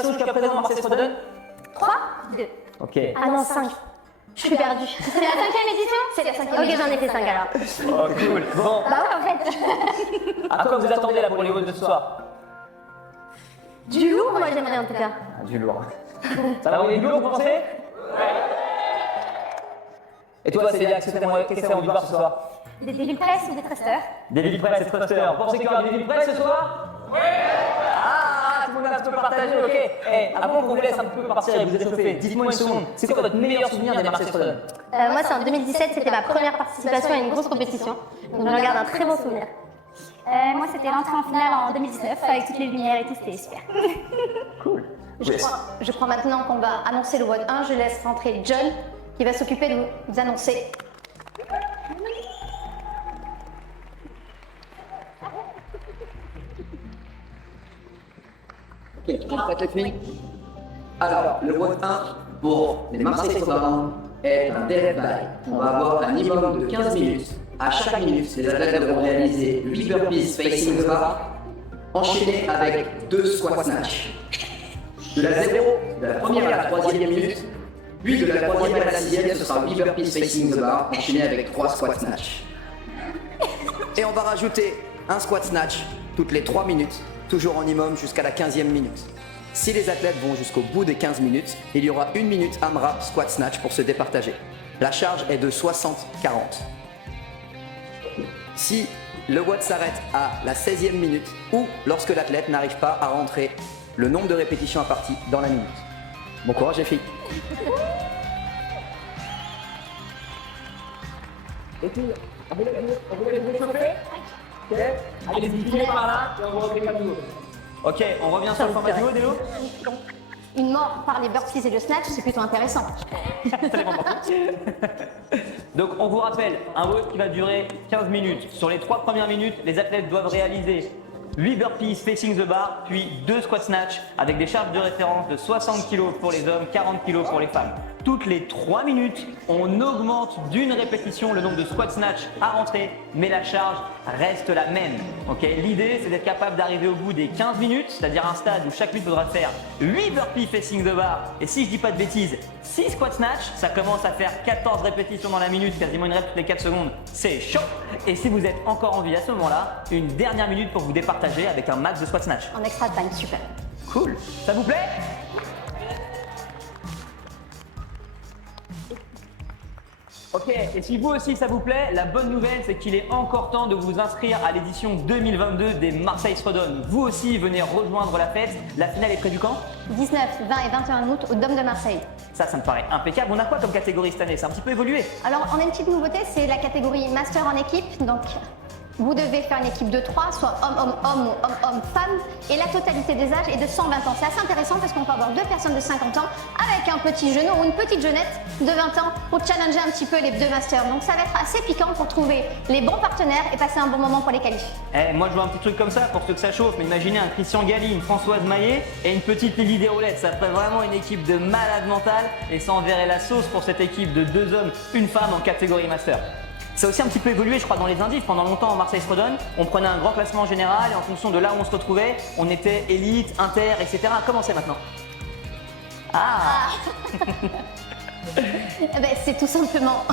participations jusqu'à présent dans Marseille Frodon? 3, 2. Ok. Ah non, 5. Je suis perdue. C'est la 5e édition? C'est la 5e. Ok, j'en ai fait 5 alors. Oh, cool. Bon, Bah ouais, en fait. à quoi vous attendez là pour les votes de ce soir? Du lourd, moi j'aimerais en tout cas. Ah, du lourd. Ça va, on est du lourd, vous pensez? Ouais. Et toi, Célia, qu'est-ce que t'as envie de voir ce soir? Des débuts presse ou des trusters? Des Lily Press et Thruster. Vous pensez qu'il y aura des Lily Press ce soir? Ouais. Ah, tout le monde a un petit peu partagé, ok. Eh, avant qu'on vous laisse un peu partir et vous échauffer, dites-moi une seconde, c'est quoi votre meilleur souvenir des Marseille Frodon? Moi, c'est en 2017, c'était ma première participation à une grosse compétition. Donc j'en garde un très bon souvenir. Moi, c'était l'entrée en finale en 2019 avec toutes les lumières et tout, c'était super. Cool. Je crois maintenant qu'on va annoncer le vote 1. Je laisse rentrer John qui va s'occuper de vous annoncer. Prête les filles? Alors, le vote 1 pour les Marseille Frodon est un death by. On va avoir un minimum de 15 minutes. À chaque minute, les athlètes devront réaliser 8 burpees facing the bar, enchaînés avec 2 squat snatch. De la 0, de la première à la 3e minute, puis de la 3e à la 6e, ce sera 8 burpees facing the bar, enchaînés avec 3 squat snatch. Et on va rajouter un squat snatch toutes les 3 minutes, toujours en minimum jusqu'à la 15e minute. Si les athlètes vont jusqu'au bout des 15 minutes, il y aura 1 minute AMRAP squat snatch pour se départager. La charge est de 60-40. Si le WOD s'arrête à la 16e minute ou lorsque l'athlète n'arrive pas à rentrer le nombre de répétitions imparties dans la minute. Bon courage les filles. Et puis, on voulait vous échauffer? Ok. Allez-y, filez par là et on va reprendre comme nous. Ok, on revient sur le format du haut, Délo. Une mort par les burpees et le snatch, c'est plutôt intéressant. Donc on vous rappelle, un WOD qui va durer 15 minutes. Sur les 3 premières minutes, les athlètes doivent réaliser 8 burpees facing the bar, puis 2 squat snatch avec des charges de référence de 60 kg pour les hommes, 40 kg pour les femmes. Toutes les 3 minutes, on augmente d'une répétition le nombre de squat snatch à rentrer, mais la charge reste la même. Okay. L'idée, c'est d'être capable d'arriver au bout des 15 minutes, c'est-à-dire un stade où chaque minute faudra faire 8 burpees facing the bar, et si je dis pas de bêtises, 6 squat snatch, ça commence à faire 14 répétitions dans la minute, quasiment une rep toutes les 4 secondes, c'est chaud. Et si vous êtes encore en vie à ce moment-là, une dernière minute pour vous départager avec un max de squat snatch. En extra time, super. Cool. Ça vous plaît? Ok, et si vous aussi ça vous plaît, la bonne nouvelle c'est qu'il est encore temps de vous inscrire à l'édition 2022 des Marseille Frodon. Vous aussi venez rejoindre la fête. La finale est prévue quand? 19, 20 et 21 août au Dôme de Marseille. Ça me paraît impeccable. On a quoi comme catégorie cette année? C'est un petit peu évolué. Alors, on a une petite nouveauté, c'est la catégorie master en équipe. Donc, vous devez faire une équipe de 3, soit homme-homme-homme ou homme-homme-femme. Et la totalité des âges est de 120 ans. C'est assez intéressant parce qu'on peut avoir 2 personnes de 50 ans avec un petit genou ou une petite jeunette de 20 ans pour challenger un petit peu les 2 masters. Donc, ça va être assez piquant pour trouver les bons partenaires et passer un bon moment pour les qualifs. Moi, je vois un petit truc comme ça pour ceux que ça chauffe. Mais imaginez un Christian Galli, une Françoise Maillet et une petite Lily Desroulettes. Ça ferait vraiment une équipe de malades mentales et ça enverrait la sauce pour cette équipe de 2 hommes, une femme en catégorie master. Ça a aussi un petit peu évolué, je crois, dans les indifs. Pendant longtemps, en Marseille Frodon, on prenait un grand classement général et en fonction de là où on se retrouvait, on était élite, inter, etc. Comment c'est maintenant? Ah Ben, c'est tout simplement.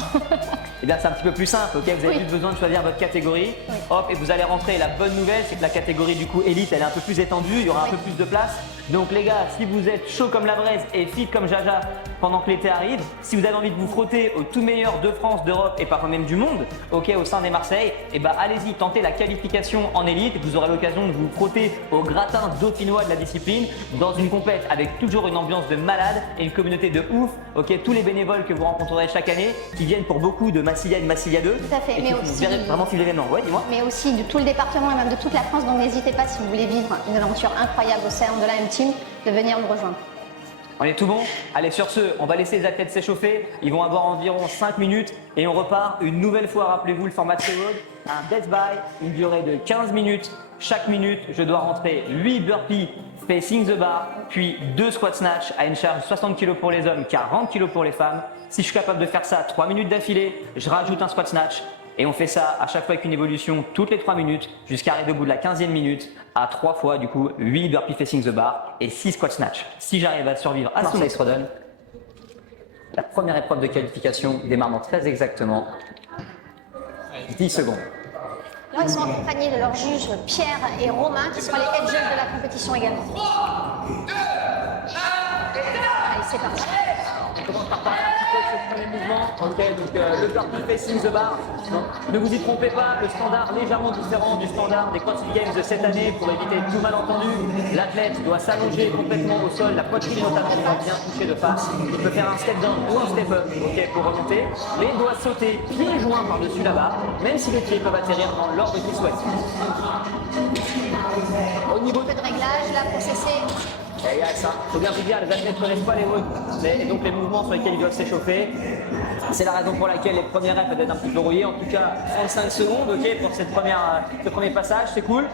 Eh bien, c'est un petit peu plus simple, ok? Vous avez juste besoin de choisir votre catégorie. Oui. Hop, et vous allez rentrer. La bonne nouvelle, c'est que la catégorie du coup élite, elle est un peu plus étendue, il y aura un peu plus de place. Donc les gars, si vous êtes chaud comme la braise et fit comme Jaja pendant que l'été arrive, si vous avez envie de vous frotter au tout meilleur de France, d'Europe et parfois même du monde, ok, au sein des Marseille, eh ben allez-y, tentez la qualification en élite et vous aurez l'occasion de vous frotter au gratin dauphinois de la discipline dans une compète avec toujours une ambiance de malade et une communauté de ouf, ok, tous les bénévoles que vous rencontrerez chaque année qui viennent pour beaucoup de Massilia et de Massilia 2 Tout à fait, et mais qui aussi- vont vraiment suivre l'événement. Ouais, dis-moi. Mais aussi de tout le département et même de toute la France. Donc, n'hésitez pas, si vous voulez vivre une aventure incroyable au sein de la M-Team, de venir nous rejoindre. On est tout bon? Allez, sur ce, on va laisser les athlètes s'échauffer. Ils vont avoir environ 5 minutes et on repart une nouvelle fois. Rappelez-vous le format de ce WOD, un death by, une durée de 15 minutes. Chaque minute, je dois rentrer 8 burpees facing the bar, puis 2 squat snatch à une charge de 60 kg pour les hommes, 40 kg pour les femmes. Si je suis capable de faire ça 3 minutes d'affilée, je rajoute un squat snatch. Et on fait ça à chaque fois avec une évolution toutes les 3 minutes jusqu'à arriver au bout de la 15e minute à 3 fois du coup 8 burpees facing the bar et 6 squat snatch. Si j'arrive à survivre à ce Ice Rodden, la première épreuve de qualification démarre dans très exactement 10 secondes. Là, ils sont accompagnés de leurs juges Pierre et Romain, qui seront les head judges de la compétition également. Allez, c'est parti. On commence par partir un petit peu de ce premier mouvement. Ok, donc le burpee facing the bar. Donc, ne vous y trompez pas, le standard légèrement différent du standard des CrossFit Games de cette année pour éviter tout malentendu. L'athlète doit s'allonger complètement au sol, la poitrine notamment doit bien toucher de face. Il peut faire un step down ou un step up, ok, pour remonter, mais il doit sauter pieds joints par-dessus la barre, même si les pieds peuvent atterrir dans l'ordre qu'il souhaite. Au niveau Un peu de réglage là pour cesser. il y a ça. Il faut bien vous dire, les athlètes ne connaissent pas et donc les mouvements sur lesquels ils doivent s'échauffer. C'est la raison pour laquelle les premiers reps peuvent être un petit peu rouillés. En tout cas, 35 secondes, ok, pour ce premier passage, c'est cool.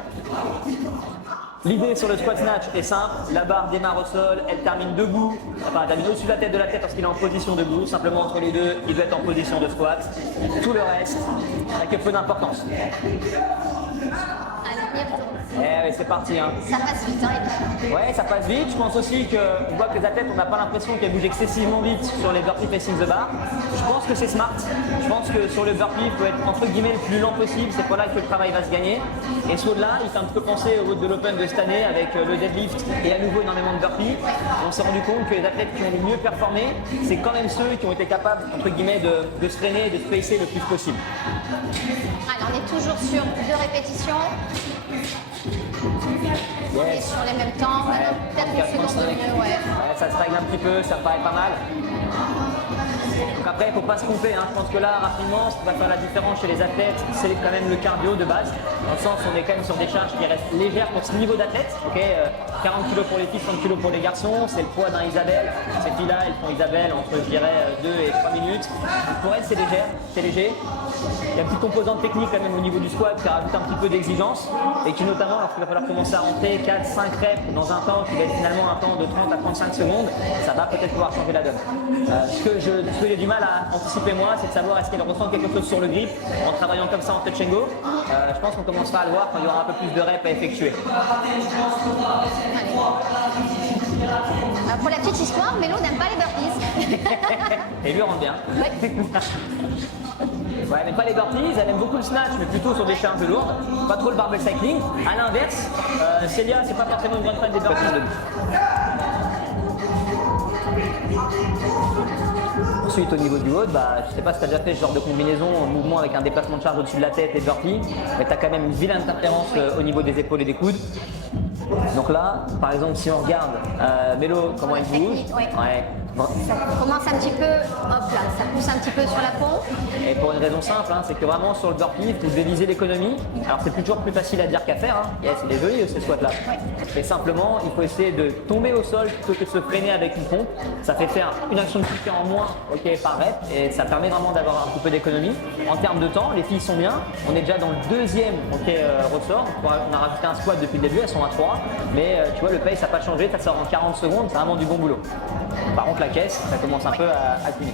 L'idée sur le squat snatch est simple, la barre démarre au sol, elle termine debout, enfin elle termine au-dessus de la tête parce qu'il est en position debout, simplement entre les deux, il doit être en position de squat. Tout le reste n'a que peu d'importance. Allez, Eh oui, c'est parti. Hein. ça passe vite, hein. Ouais, ça passe vite. Je pense aussi qu'on voit que les athlètes, on n'a pas l'impression qu'elles bougent excessivement vite sur les burpees facing the bar. Je pense que c'est smart. Je pense que sur le burpee, il faut être entre guillemets le plus lent possible. C'est pas là que le travail va se gagner. Et ce là il fait un petit peu penser au route de l'Open de cette année avec le deadlift et à nouveau énormément de burpees. On s'est rendu compte que les athlètes qui ont le mieux performé, c'est quand même ceux qui ont été capables, entre guillemets, de se freiner, de se pacer le plus possible. Allez, on est toujours sur 2 répétitions. On est sur les mêmes temps, peut-être une seconde de mieux, ouais. Ouais, ça se règle un petit peu, ça me paraît pas mal. Donc après, il ne faut pas se tromper. Hein. Je pense que là, rapidement, ce qui va faire la différence chez les athlètes, c'est quand même le cardio de base. Dans le sens où on est quand même sur des charges qui restent légères pour ce niveau d'athlète. Okay, 40 kg pour les filles, 30 kg pour les garçons. C'est le poids d'un Isabelle. Ces filles-là, elles font Isabelle entre, je dirais, 2 et 3 minutes. Donc pour elles, c'est léger. Il y a une petite composante technique quand même au niveau du squat qui rajoute un petit peu d'exigence et qui notamment, lorsqu'il va falloir commencer à rentrer 4-5 reps dans un temps qui va être finalement un temps de 30 à 35 secondes, ça va peut-être pouvoir changer la donne. Ce que j'ai du mal à anticiper moi, c'est de savoir est-ce qu'elle ressent quelque chose sur le grip en travaillant comme ça en touch and go. Je pense qu'on commencera à le voir quand il y aura un peu plus de reps à effectuer. Pour la petite histoire, Mélo n'aime pas les burpees. Et lui rentre bien. Ouais, elle n'aime pas les burpees, elle aime beaucoup le snatch, mais plutôt sur des charges lourdes, pas trop le barbell cycling. À l'inverse, Célia, c'est pas forcément une grande fan des burpees debout. Ensuite, au niveau du haut, je sais pas si tu as déjà fait ce genre de combinaison, un mouvement avec un déplacement de charge au-dessus de la tête et de burpee, mais tu as quand même une vilaine interférence au niveau des épaules et des coudes. Donc là, par exemple, si on regarde Mélo, comment elle bouge, ouais. Bon. Ça commence un petit peu, hop là, ça pousse un petit peu sur la pompe. Et pour une raison simple, hein, c'est que vraiment sur le burpee, vous devez viser l'économie. Alors c'est toujours plus facile à dire qu'à faire, hein. Yes, il est joli ce squat là. Mais simplement, il faut essayer de tomber au sol plutôt que de se freiner avec une pompe. Ça fait faire une action de piqué en moins par rep et ça permet vraiment d'avoir un petit peu d'économie. En termes de temps, les filles sont bien. On est déjà dans le deuxième ressort. On a rajouté un squat depuis le début, elles sont à 3. Mais tu vois, le pace n'a pas changé, ça sort en 40 secondes, c'est vraiment du bon boulot. Par contre, la caisse, ça commence un peu à cuiner.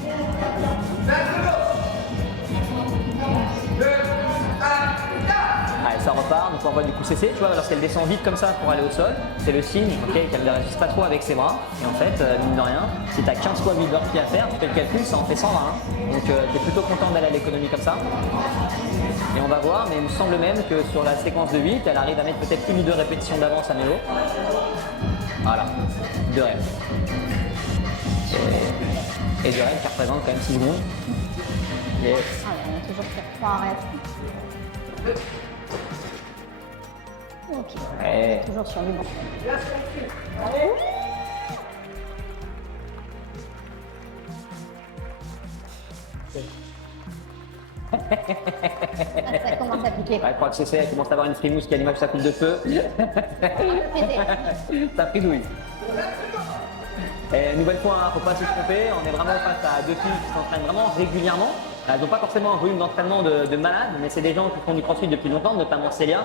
Allez, ça repart, donc on voit du coup cesser, tu vois, lorsqu'elle descend vite comme ça pour aller au sol, c'est le signe qu'elle ne résiste pas trop avec ses bras. Et en fait, mine de rien, si tu as 15 fois 8 burpees à faire, tu fais le calcul, ça en fait 120. Hein. Donc tu es plutôt content d'aller à l'économie comme ça. Et on va voir, mais il me semble même que sur la séquence de 8, elle arrive à mettre peut-être 1 ou 2 répétitions d'avance à Mélo. Voilà, 2 reps. Et 2 reps qui représentent quand même 6 secondes. Yes. On est toujours sur 3 reps. Ok, Ouais. toujours sur du bon. Ça commence à piquer. Ouais, je crois que c'est ça, elle commence à avoir une frimousse qui a l'image de sa coupe de feu. Ça fridouille. Et nouvelle fois, il ne faut pas se tromper, on est vraiment face à 2 filles qui s'entraînent vraiment régulièrement. Elles n'ont pas forcément un volume d'entraînement de malade, mais c'est des gens qui font du crossfit depuis longtemps, notamment Célia.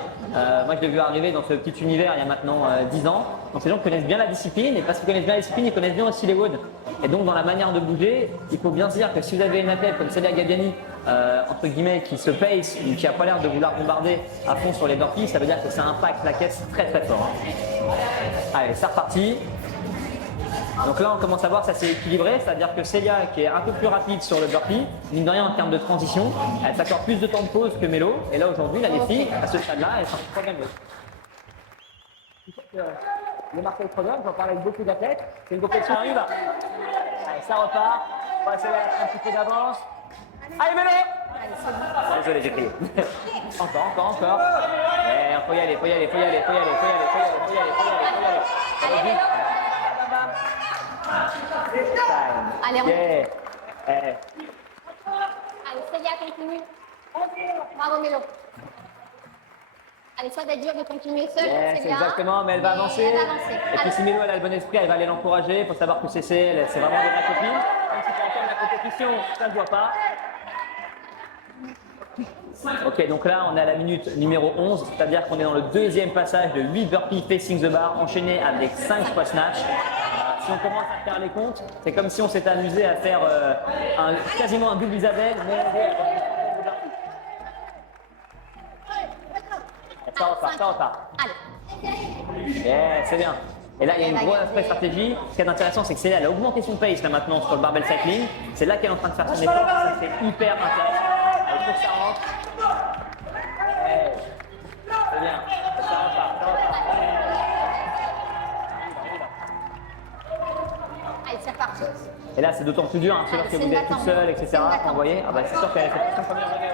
Moi, je l'ai vu arriver dans ce petit univers il y a maintenant 10 ans. Donc, ces gens connaissent bien la discipline, et parce qu'ils connaissent bien la discipline, ils connaissent bien aussi les WOD. Et donc, dans la manière de bouger, il faut bien se dire que si vous avez une athlète comme Célia Gadiani, entre guillemets, qui se pace ou qui n'a pas l'air de vouloir bombarder à fond sur les burpees, ça veut dire que ça impacte la caisse très très fort. Allez, c'est reparti. Donc là, on commence à voir ça s'est équilibré, c'est-à-dire que Célia, qui est un peu plus rapide sur le burpee, mine de rien en termes de transition, elle s'accorde plus de temps de pause que Mélo. Et là, aujourd'hui, là, les filles, à ce stade-là, elles sont pas bien. Le Marseille Product, j'en parle avec beaucoup d'athlètes, c'est une compétition à une. Allez, ça repart. On va essayer un petit peu d'avance. Allez, Mélo! Désolé, j'ai crié. Encore. Eh, faut y aller. Allez, Mélo. Allez, on... Yeah. Allez, Célia, continue. Bravo, Mélo. Allez, soit d'être dur de continuer seule, Yes, Célia. exactement, mais elle va avancer. Elle va avancer. Et puis Allez. si Mélo elle a le bon esprit, elle va aller l'encourager. Il faut savoir que CC, c'est vraiment des vraies copines. Même si tu entends la compétition, ça ne se voit pas. Ok, donc là on est à la minute numéro 11, c'est-à-dire qu'on est dans le deuxième passage de 8 burpees facing the bar, enchaîné avec 5 squat snatch. Si on commence à faire les comptes, c'est comme si on s'était amusé à faire quasiment un double Isabelle, mais ça repart. Allez. Yeah, c'est bien. Et là, il y a une grosse aspect stratégie. Ce qui est intéressant, c'est que Célia, elle a augmenté son pace là maintenant sur le barbell cycling. C'est là qu'elle est en train de faire son effort. Ça, c'est hyper intéressant. Il faut que ça rentre. Ouais. C'est bien. Ça repart. Allez, c'est reparti. Et là, c'est d'autant plus dur, hein, Allez, que c'est vous une êtes attente. toute seule, etc. C'est une attente. Vous voyez, ah bah, c'est sûr qu'elle a fait son premier relevé.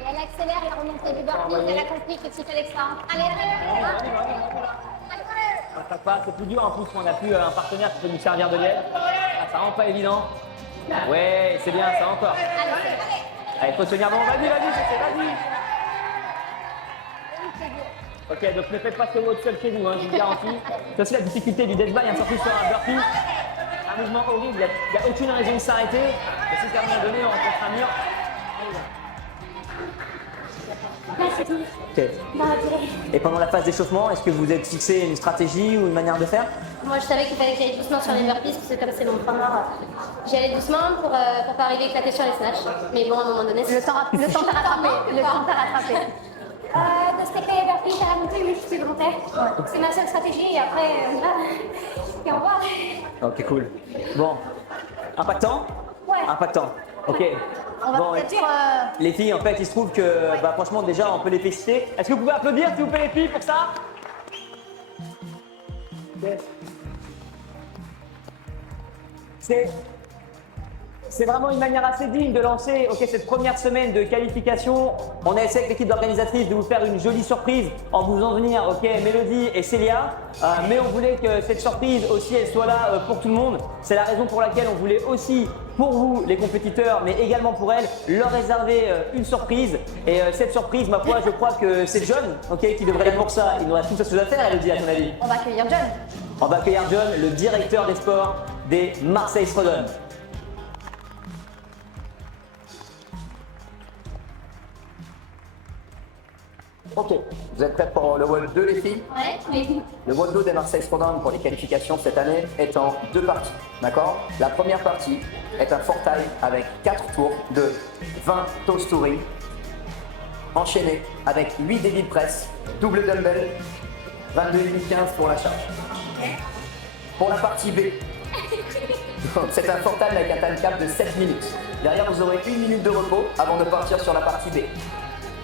Et elle accélère la remontée du burpee. Elle a compris que si fallait que ça rentre. Allez. Ça passe, c'est plus dur en plus qu'on a plus un partenaire qui peut nous servir de l'aide. Ah, ça rend pas évident. Ouais, c'est bien, ça encore. Allez, faut se tenir bon. Vas-y, vas-y. Ok, donc ne faites pas ce mot seul chez vous, hein, je vous garantis. C'est aussi la difficulté du dead by, hein, surtout sur un burpee. Un mouvement horrible, il n'y a aucune raison de s'arrêter. Et si à un moment donné, on rencontre un mur. Ok. Et pendant la phase d'échauffement, est-ce que vous êtes fixé une stratégie ou une manière de faire? Moi, je savais qu'il fallait que j'aille doucement sur les burpees, parce que comme c'est mon point noir, j'y allais doucement pour pas arriver éclater sur les snatchs. Mais bon, à un moment donné, Le temps t'a rattrapé. De stepper les burpees à la montée, oui, je suis volontaire. C'est ma seule stratégie et après, et au revoir. Ok, cool. Bon. Impactant? Ouais. Impactant. Ok. On va Bon, peut-être... les filles, en fait, il se trouve que, bah, franchement, déjà, on peut les féliciter. Est-ce que vous pouvez applaudir, s'il vous plaît, les filles, pour ça? C'est vraiment une manière assez digne de lancer cette première semaine de qualification. On a essayé avec l'équipe organisatrice de vous faire une jolie surprise en vous en venir, Mélodie et Célia. Mais on voulait que cette surprise aussi, elle soit là pour tout le monde. C'est la raison pour laquelle on voulait aussi, pour vous, les compétiteurs, mais également pour elles, leur réserver une surprise. Et cette surprise, ma foi, je crois que c'est John qui devrait être pour ça. Il nous reste toute chose à faire, Elodie, à ton avis. On va accueillir John. On va accueillir John, le directeur des sports des Marseille Srodon. Ok, vous êtes prêts pour le World 2, les filles? Ouais. Le World 2 des Marseille Srodon pour les qualifications cette année est en 2 parties, d'accord? La première partie est un fort time avec 4 tours de 20 toes to ring, enchaînés avec 8 dévis de presse, double dumbbell, 22,15 pour la charge. Pour la partie B, c'est un fort time avec un time cap de 7 minutes. Derrière, vous aurez 1 minute de repos avant de partir sur la partie B.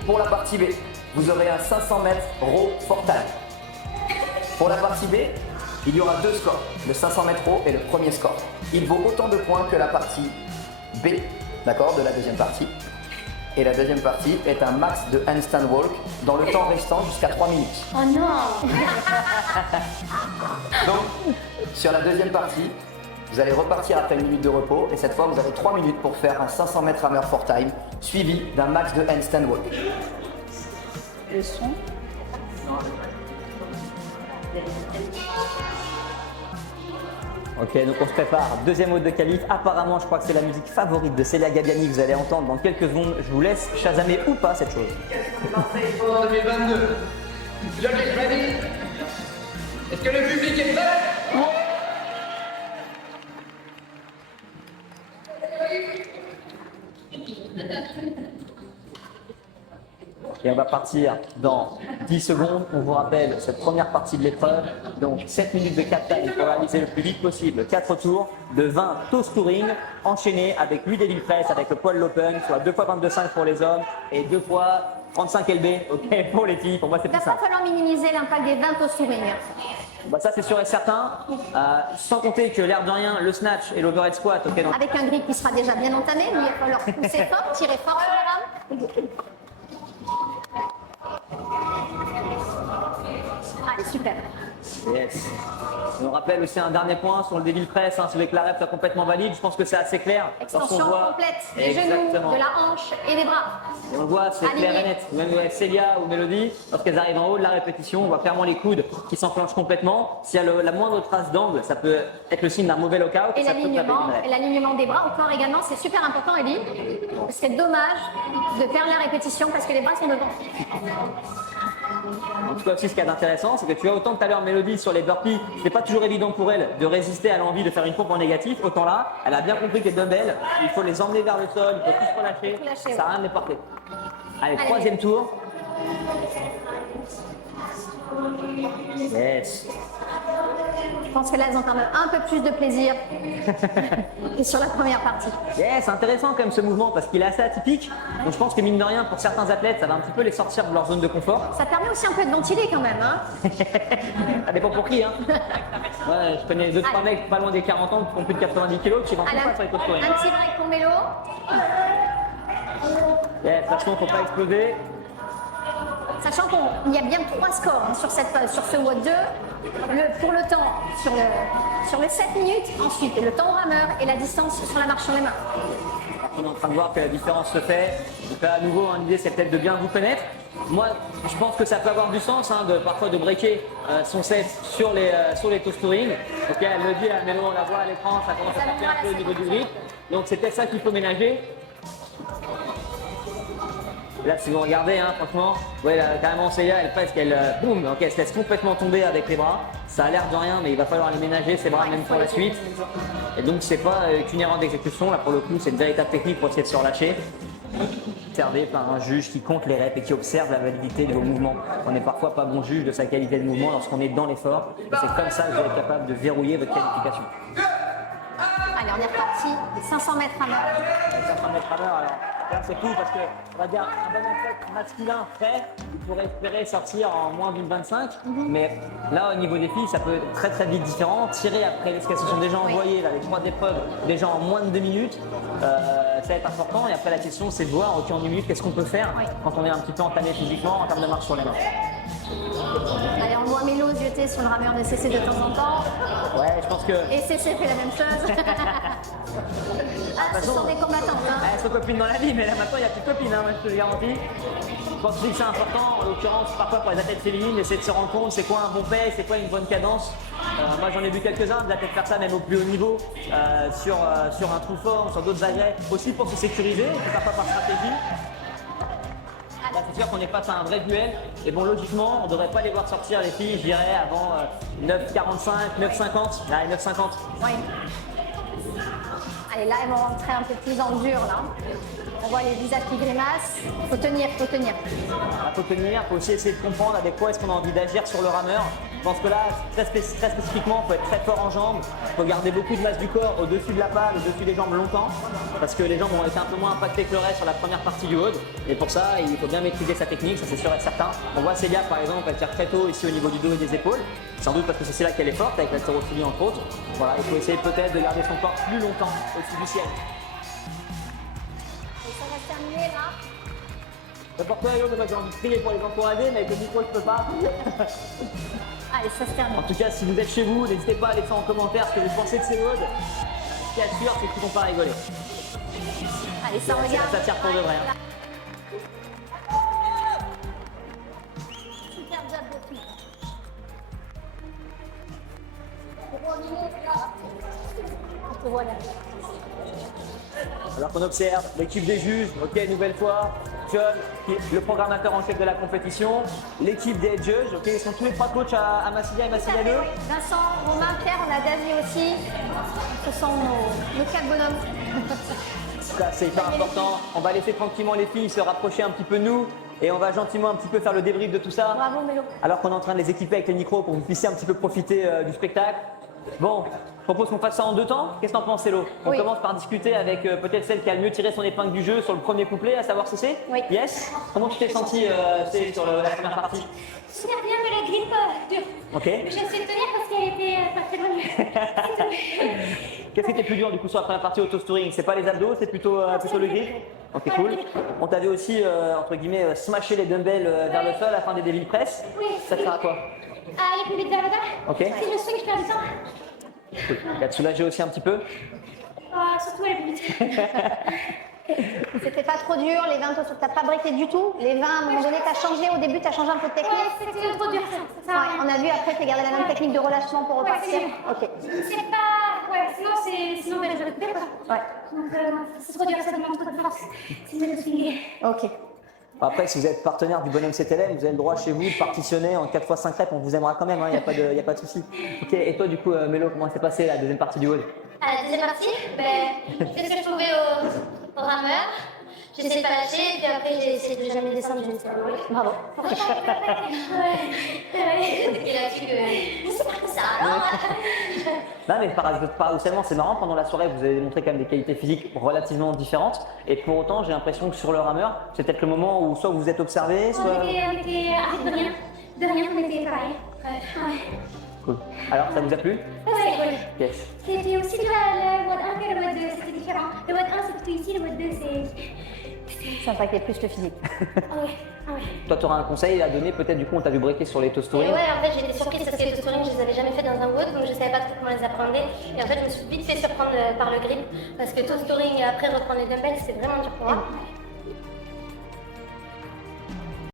Pour la partie B, vous aurez un 500 mètres row fort time. Pour la partie B, il y aura 2 scores, le 500 mètres row et le premier score. Il vaut autant de points que la partie B, d'accord, de la deuxième partie. Et la deuxième partie est un max de handstand walk dans le temps restant jusqu'à 3 minutes. Oh non! Donc, sur la deuxième partie, vous allez repartir après 1 minute de repos et cette fois, vous avez 3 minutes pour faire un 500 mètres hammer fort time suivi d'un max de handstand walk. Le son. Ok, donc on se prépare. Deuxième mode de qualif. Apparemment, je crois que c'est la musique favorite de Célia Gabiani que vous allez entendre dans quelques secondes. Je vous laisse chasamer ou pas cette chose. Marseille pour 2022. Johnny ready? Est-ce que le public est prêt? Et on va partir dans 10 secondes. On vous rappelle cette première partie de l'épreuve. Donc 7 minutes de cap time pour réaliser le plus vite possible 4 tours de 20 toast touring enchaînés avec 8 devil press avec le poil l'open, soit 2 fois 22,5 pour les hommes et 2 fois 35 lb. Ok, pour les filles, pour moi c'est Il va plus pas simple. falloir minimiser l'impact des 20 au swing. Bah, ça c'est sûr et certain. Sans compter que l'air de rien, le snatch et l'overhead squat. Ok, donc Avec un grip qui sera déjà bien entamé, mais il va falloir pousser fort, tirer fort sur les rames. Allez, super. yes. Et on rappelle aussi un dernier point sur le devil press, hein, celui que la rep soit complètement valide. Je pense que c'est assez clair. Extension Lorsqu'on voit- complète des genoux, Exactement. de la hanche et des bras. Et on le voit, c'est Aligné. clair et net. Même avec Célia ou Mélodie, lorsqu'elles arrivent en haut de la répétition, on voit clairement les coudes qui s'enclenchent complètement. S'il y a la moindre trace d'angle, ça peut être le signe d'un mauvais lockout. Et ça peut taper l'alignement, une rep. et l'alignement des bras au corps également, c'est super important, Ellie. C'est dommage de perdre la répétition parce que les bras sont devant. En tout cas aussi, ce qui est intéressant, c'est que tu vois autant tout à l'heure Mélodie sur les burpees, c'était pas toujours évident pour elle de résister à l'envie de faire une pompe en négatif. Autant là, elle a bien compris que les dumbbells, il faut les emmener vers le sol, il faut tous relâcher, Relâcher, ça a ouais. rien de porté. Allez, Allez. troisième tour. Yes. Je pense que là, elles ont quand même un peu plus de plaisir que sur la première partie. Yes, c'est intéressant quand même ce mouvement parce qu'il est assez atypique. Donc je pense que mine de rien, pour certains athlètes, ça va un petit peu les sortir de leur zone de confort. Ça permet aussi un peu de ventiler quand même. Hein. Ça dépend pour qui, hein. Ouais, je connais 2-3 Allez. mecs pas loin des 40 ans qui font plus de 90 kg qui vont Allez, pas sur les postures. un petit break pour Mélo. Yes, attention, faut pas exploser. Sachant qu'il y a bien 3 scores hein, sur ce WOD 2. Pour le temps sur les 7 minutes, ensuite le temps au rameur et la distance sur la marche sur les mains. On est en train de voir que la différence se fait. Donc là, à nouveau, hein, l'idée c'est peut-être de bien vous connaître. Moi, je pense que ça peut avoir du sens hein, parfois de breaker son set sur les toast touring. Ok, elle le dit, à Mélo, on la voit à l'écran, ça commence à taper un peu au niveau du grip. Donc c'est peut-être ça qu'il faut ménager. Là, si vous regardez, hein, franchement, ouais, là, carrément, Célia, elle presque, boum, ok, elle se laisse complètement tomber avec les bras. Ça a l'air de rien, mais il va falloir les ménager, ses bras, même pour la suite. Et donc, c'est pas qu'une erreur d'exécution. Là, pour le coup, c'est une véritable technique pour essayer de se relâcher. Observé par un juge qui compte les reps et qui observe la validité de vos mouvements. On n'est parfois pas bon juge de sa qualité de mouvement lorsqu'on est dans l'effort. Et c'est comme ça que vous êtes capable de verrouiller votre qualification. Allez, on est reparti. 500 mètres à l'heure. 500 mètres à l'heure, alors là c'est cool parce que on va dire un bon athlète masculin frais, il pourrait espérer sortir en moins d'une 25, mais là au niveau des filles ça peut être très très vite différent. Tirer après les qu'elles se sont déjà envoyées là, les 3 épreuves déjà en moins de 2 minutes, ça va être important et après la question c'est de voir ok en 10 minutes qu'est-ce qu'on peut faire quand on est un petit peu entamé physiquement en termes de marche sur les mains. Allez, on voit Mélo jeter sur le rameur de CC de temps en temps. Ouais, je pense que Et CC fait la même chose. Ah, ce sont des combattantes. Hein. elles sont copines dans la vie, mais là maintenant il n'y a plus de copines, hein, moi, je te le garantis. Je pense aussi que c'est important, en l'occurrence, parfois pour les athlètes féminines, d'essayer de se rendre compte c'est quoi un bon pace, c'est quoi une bonne cadence. Moi j'en ai vu quelques-uns d'athlètes faire ça même au plus haut niveau, sur un true form, sur d'autres agrès, aussi pour se sécuriser, et parfois par stratégie. Là, c'est sûr qu'on est face à un vrai duel. Et bon, logiquement, on ne devrait pas les voir sortir, les filles, je dirais, avant 9,45, 9,50. Là, 9,50. Oui. Allez, là, elles vont rentrer un peu plus dans le dur, là. On voit les visages qui grimacent. Faut tenir, faut tenir. Il faut tenir, il faut aussi essayer de comprendre avec quoi est-ce qu'on a envie d'agir sur le rameur. Je pense que là, très spécifiquement, il faut être très fort en jambes. Il faut garder beaucoup de masse du corps au-dessus de la pale, au-dessus des jambes longtemps. Parce que les jambes ont été un peu moins impactées que le reste sur la première partie du WOD. Et pour ça, il faut bien maîtriser sa technique, ça c'est sûr et certain. On voit Célia par exemple, elle tire très tôt ici au niveau du dos et des épaules. Sans doute parce que c'est là qu'elle est forte, avec la thérophilie entre autres. Voilà, il faut essayer peut-être de garder son corps plus longtemps au-dessus du ciel. Et ça va se terminer, là. N'importe quoi, moi j'ai envie de crier pour les encourager, mais avec le micro je peux pas. Allez, ça se termine. En tout cas, si vous êtes chez vous, n'hésitez pas à laisser en commentaire ce que vous pensez de ces WOD. Ce qui est sûr, c'est qu'ils vont pas rigoler. Allez, ça regarde. Ça tire pour de vrai. Hein. Super job de filles. Voilà. Alors qu'on observe l'équipe des juges, ok, nouvelle fois, John, le programmateur en chef de la compétition, l'équipe des judges, ok, ils sont tous les trois coachs à Massilia et Massilia 2. Vincent, Romain, Pierre, on a David aussi. Ce sont nos 4 bonhommes. Ça, c'est hyper important. On va laisser tranquillement les filles se rapprocher un petit peu de nous et on va gentiment un petit peu faire le débrief de tout ça. Bravo Mélo. Alors qu'on est en train de les équiper avec les micros pour que vous puissiez un petit peu profiter du spectacle. Bon, je propose qu'on fasse ça en 2 temps. Qu'est-ce que t'en penses, Hello? On Oui. commence par discuter avec peut-être celle qui a le mieux tiré son épingle du jeu sur le premier couplet, à savoir Cécé. Oui. Yes. Comment tu t'es senti sur la première partie? Super bien, mais la grippe dure. Ok. Je sais tenir parce qu'elle était pas très bonne. Qu'est-ce qui était plus dur du coup sur la première partie auto-storing? C'est pas les abdos, c'est plutôt le grip? Ok, cool. On t'avait aussi, entre guillemets, smashé les dumbbells vers le sol afin d'aider le press. Oui. Ça te sert à quoi? Aller plus vite vers le bas. Ok. Si je swing, je perds du temps. Cool. Tu vas te soulager aussi un petit peu? Surtout aller plus vite. C'était pas trop dur, les 20, t'as pas breaké du tout. Les 20, à un moment donné, t'as changé, au début, t'as changé un peu de technique. Ouais, c'était trop dur ça. Ça sert à Ouais, rien. on a vu après, t'as gardé la même technique de relâchement pour Ouais, repartir. c'est mieux. Ok. C'est pas. Ouais, sinon ben, je répète pas. Ouais. Donc, c'est trop dur, ça demande trop de force. C'est mieux de swinguer. Ok. Après, si vous êtes partenaire du bonhomme CTLM, vous avez le droit chez vous de partitionner en 4 x 5 reps, on vous aimera quand même, il n'y a pas de souci. Ok, et toi du coup, Mélo, comment s'est passé la deuxième partie du haul? À la deuxième partie, je fais ce que je pouvais au rameur. J'essaie de pas lâcher, puis après j'ai essayé de jamais descendre, j'ai essayé de rouler. Bravo. Et là-dessus que c'est pas ça alors. Non mais paradoxalement c'est marrant, pendant la soirée vous avez montré quand même des qualités physiques relativement différentes et pour autant j'ai l'impression que sur le rameur c'est peut-être le moment où soit vous vous êtes observé, soit... On était arrêté de rien. De rien, on était pareil. Ouais. Cool. Alors ça vous a plu? Ouais, cool. Yes. C'était aussi dur le WOD 1 que le WOD 2, c'était différent. Le WOD 1 c'est plutôt ici, le WOD 2 c'est. Ça impactait plus le physique. Ah ouais, ah ouais. Toi tu auras un conseil à donner, peut-être du coup on t'a vu breaker sur les Et toasterings. ouais, en fait j'étais surprise parce que les touring je les avais jamais fait dans un WOD donc je savais pas trop comment les appréhender. Et en fait je me suis vite fait surprendre par le grip parce que touring et après reprendre les dumbbells c'est vraiment dur pour moi.